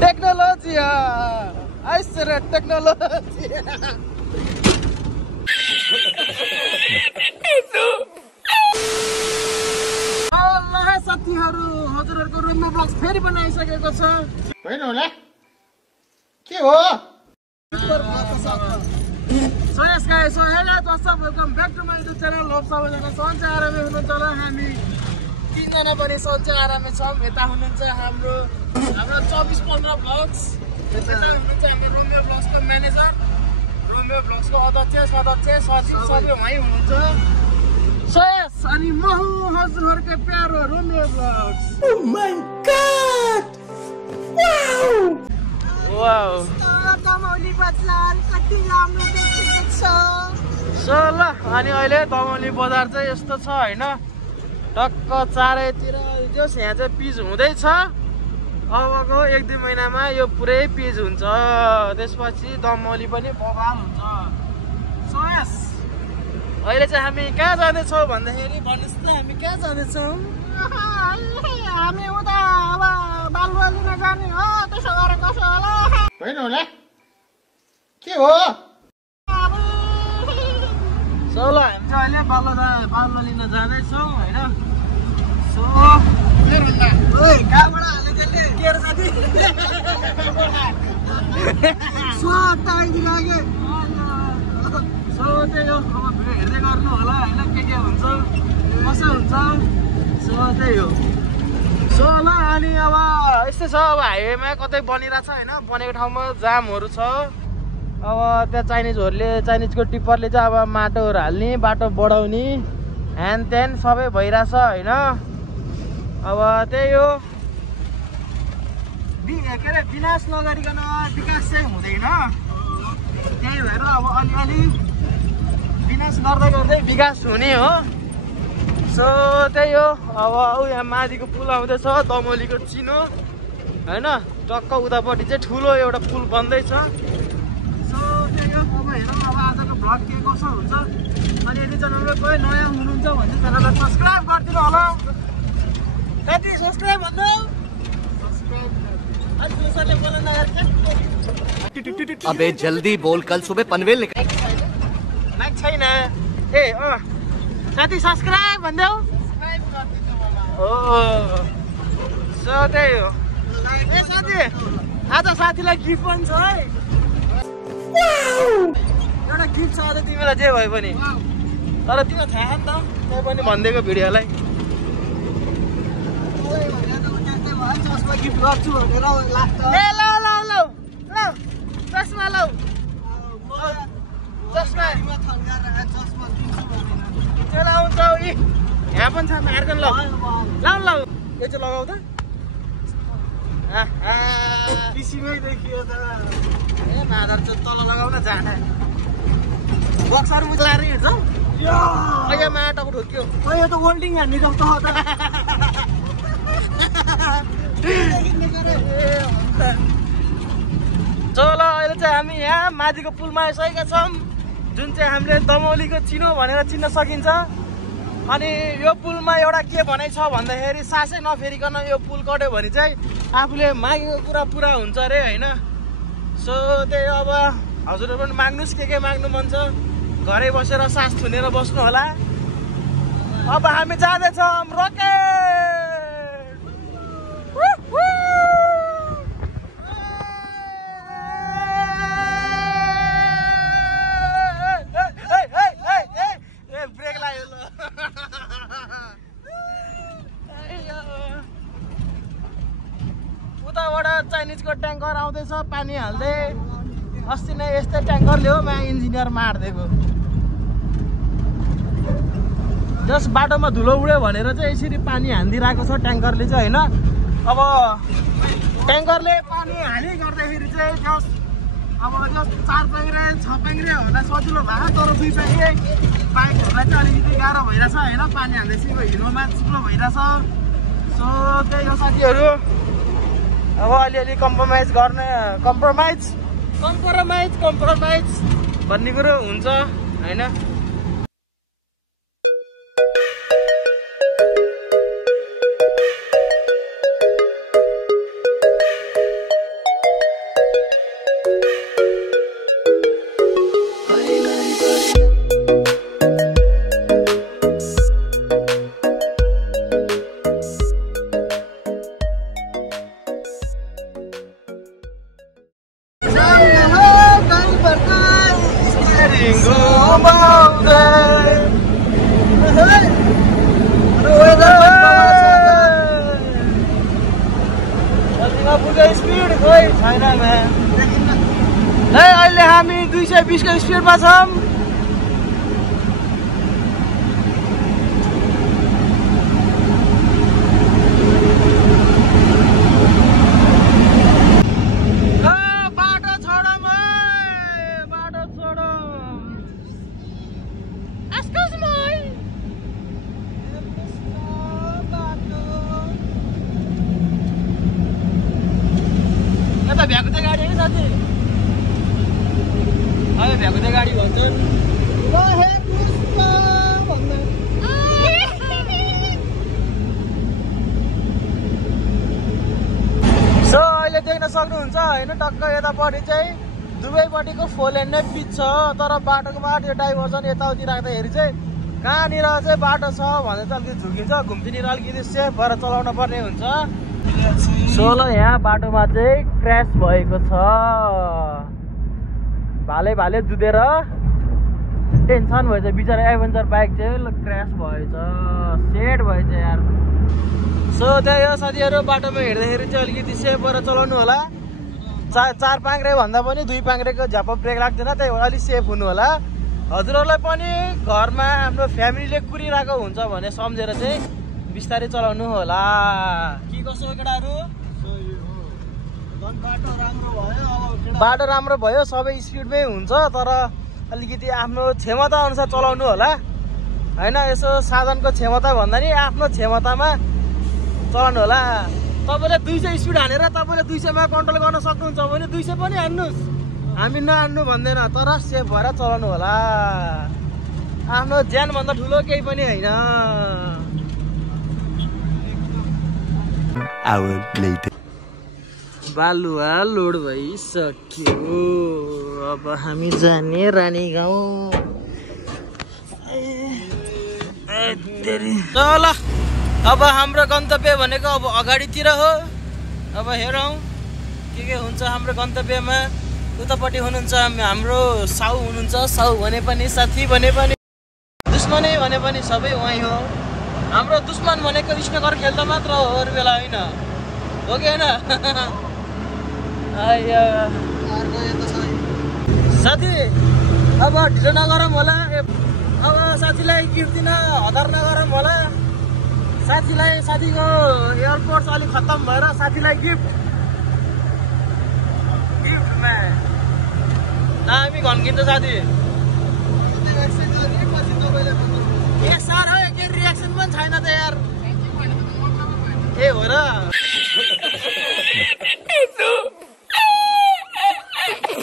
Tecnologia. I said technology. Allah साथीहरु हजुरहरुको रुममा ब्लग्स फेरि बनाइसकेको छ होइन होला के हो So yes guys, so hello what's up, welcome back to my YouTube channel. Hope सबैजना सन्चै आरामै हुनुहुन्छ होला। हामी तीनजना पनि सन्चै आरामै छौं। यता हुनुहुन्छ हाम्रो 24-15 ब्लग्स, यता हुनुहुन्छ हाम्रो रोमियो ब्लग्सको म्यानेजर, रोमियो ब्लग्सको अध्यक्ष सचिव सबै उहाँ हुनुहुन्छ। So yes, अनि म हुँ हजुरहरुको प्यारो Romeo blogs. Oh my god! Wow! Damauli बजार कति राम्रो देखिएको छ। So ल अनि अहिले दमौली बजार चाहिँ यस्तो छ हैन, टक्क चारैतिर जस यहाँ चाहिँ पिच हुँदैछ। अबको 1-2 महिनामा यो पुरै पिच हुन्छ, त्यसपछि दमौली पनि बवाल हुन्छ। So yes, अहिले चाहिँ हामी कहाँ जाँदैछौँ भन्दाखेरि भन्नुस् त, हामी कहाँ जाँदैछौँ? हामी उता अब बालुवालीमा जाने हो, त्यसो गरे कसो होला? होइन होला के हो So ल हामी चाहिँ अहिले बालुवालीमा जाँदैछौँ हैन। सो ओइ कहाँबाट हालेको के रे साथी? सो टाइम लाग्यो। सो त्यही हो, अब भिडियो हेर्दै गर्नु होला हैन, के हुन्छ कसो हुन्छ। सो त्यही हो। सो ल अनि अब यस्तै छ, अब हाइवेमा कतै बनिरहेछ हैन, बनेको ठाउँमा जामहरू छ। अब त्यहाँ चाइनिजको टिप्परले चाहिँ अब माटोहरू हाल्ने, बाटो बढाउने, ह्यान त्यान सबै भइरहेछ हैन। अब त्यही हो, के अरे विनाश नगरिकन विकास चाहिँ हुँदैन। त्यही भएर अब अलिअलि विनाश गर्दै विकास हुने हो। सो त्यही हो। अब यहाँ माथिको पुल आउँदैछ, दमौलीको चिनो हैन, टक्क उतापट्टि चाहिँ ठुलो एउटा पुल बन्दैछ। सो त्यही हो। अब हेरौँ अब आजको भ्लग के कसो हुन्छ। अनि यदि च्यानलमा कोही नयाँ हुनुहुन्छ भने च्यानललाई सब्सक्राइब गरिदिनु होला। साथी सब्सक्राइब भन्नु। अबे जल्दी बोल, कल सुबह पनवेल निकल। माइक छैन ए साथी सब्सक्राइब भन्देऊ। हो सो त्यही हो। ए साथी आज साथीलाई गिफ्ट पनि छ है, एउटा गिफ्ट छ आज तिमीलाई जे भए पनि। तर तिमीलाई थाहा नि त, त्यही पनि भनिदिएको भिडियोलाई। गिफ्ट गर्छु भनेर लास्ट ए ल ल ल ल चस्मा लौ, चस्मा त्यो लाउँछौ। यहाँ पनि छ मार्गन। ल ल यो चाहिँ लगाऊ त। पिसीमै देखियो त। ए मादर चाहिँ तल लगाउ न जाँदा बक्सर मुचलाएर हिँड्छौ। यो माटोको ठोक्यो। यो त होल्डिङ हान्ने जस्तो हो त। चलो अहिले चाहिँ हामी यहाँ माथिको पुलमा आइसकेका छौँ, जुन चाहिँ हामीले दमौलीको चिनो भनेर चिन्न सकिन्छ। अनि यो पुलमा एउटा के भनाइ छ भन्दाखेरि, सासै नफेरिकन यो पुल कट्यो भने चाहिँ आफूले मागेको कुरा पुरा हुन्छ अरे हैन। सो त्यही अब हजुरहरू पनि माग्नुहोस्, के माग्नु मन छ, घरै बसेर सास थुनेर बस्नु होला। अब हामी जाँदैछौँ रकेट। उताबाट चाइनिजको ट्याङ्कर आउँदैछ पानी हाल्दै। अस्ति नै यस्तै ट्याङ्करले हो मा इन्जिनियर मारिदिएको। जस बाटोमा धुलो उड्यो भनेर चाहिँ यसरी पानी हानिदिरहेको छ ट्याङ्करले चाहिँ हैन। अब ट्याङ्करले पानी हाली गर्दाखेरि चाहिँ जस अब जस 4 पाङ्ग्रे 6 पाङ्ग्रे हुँदा सजिलो भयो, तर 2 पाङ्ग्रे बाइकहरूलाई चाहिँ अलिकति गाह्रो भइरहेछ हैन, पानी हाल्दैछ हिँड्नुमा चिप्लो भइरहेछ। सो त्यही हो साथीहरू, अब अलिअलि कम्प्रोमाइज भन्ने कुरो हुन्छ हैन। स्पिड खोइ छैन अहिले हामी 220 को स्पिडमा छौँ। बाटो छोडौँ बाटो छोडौँ। यता भ्याकुते गाडी है साथी, अहिले भ्याकुते गाडी भन्छन्। सो अहिले देख्न सक्नुहुन्छ होइन, टक्क यतापट्टि चाहिँ दुवैपट्टिको 4 लेन नै पिच छ, तर बाटोको मात्र यो डाइभर्जन यताउति राख्दाखेरि चाहिँ कहाँनिर चाहिँ बाटो छ भने चाहिँ अलिकति झुकिन्छ, घुम्तीनिर अलिकति सेफ भएर चलाउन पर्ने हुन्छ। सोलो यहाँ बाटोमा चाहिँ क्र्यास भएको छ, भाले जुधेर टेन्सन भएछ बिचरा एभेन्जर बाइक चाहिँ क्र्यास भएछ, सेट भएछ यार। सो त्यही हो साथीहरू, बाटोमा हिँड्दाखेरि चाहिँ अलिकति सेफ भएर चलाउनु होला। 4 पाङ्ग्रे भन्दा पनि 2 पाङ्ग्रेको झ्याप ब्रेक लाग्दैन, त्यही भएर अलिक सेफ हुनु होला। हजुरहरूलाई पनि घरमा आफ्नो फ्यामिलीले कुरिरहेको हुन्छ भने सम्झेर चाहिँ बिस्तारै चलाउनु होला। के कसो केटाहरू? बाटो राम्रो भयो, सबै स्पिडमै हुन्छ, तर अलिकति आफ्नो क्षमता अनुसार चलाउनु होला होइन। यसो साधनको क्षमता भन्दा नि आफ्नो क्षमतामा चलाउनु होला। तपाईँले 200 स्पिड हानेर तपाईँले 200 मा कन्ट्रोल गर्न सक्नुहुन्छ भने 200 पनि हान्नुहोस्, हामी नहान्नु भन्दैन, तर सेफ भएर चलाउनु होला। आफ्नो ज्यानभन्दा ठुलो केही पनि होइन। बालुवा लोड भइसक्यो, अब हामी जाने रानी गाउँ। ल अब हाम्रो गन्तव्य भनेको अब अगाडितिर हो। अब हेरौँ के हुन्छ हाम्रो गन्तव्यमा। उतापट्टि हुनुहुन्छ हाम्रो साउ हुनुहुन्छ, साउ भने पनि साथी भने पनि दुश्मनै भने पनि सबै उहीँ हो। हाम्रो दुश्मन भनेको स्नकर खेल्दा मात्र हो, अरू बेला होइन, हो कि होइन? साथी अब ढिलो नगरौँ होला, अब साथीलाई गिफ्ट दिन हतार नगरौँ होला। साथीको एयरपोर्ट अलिक खत्तम भएर साथीलाई गिफ्टमा हामी घन्किन्छ साथी। ए सर हो, के रियाक्सन पनि छैन त यार। ए हो र?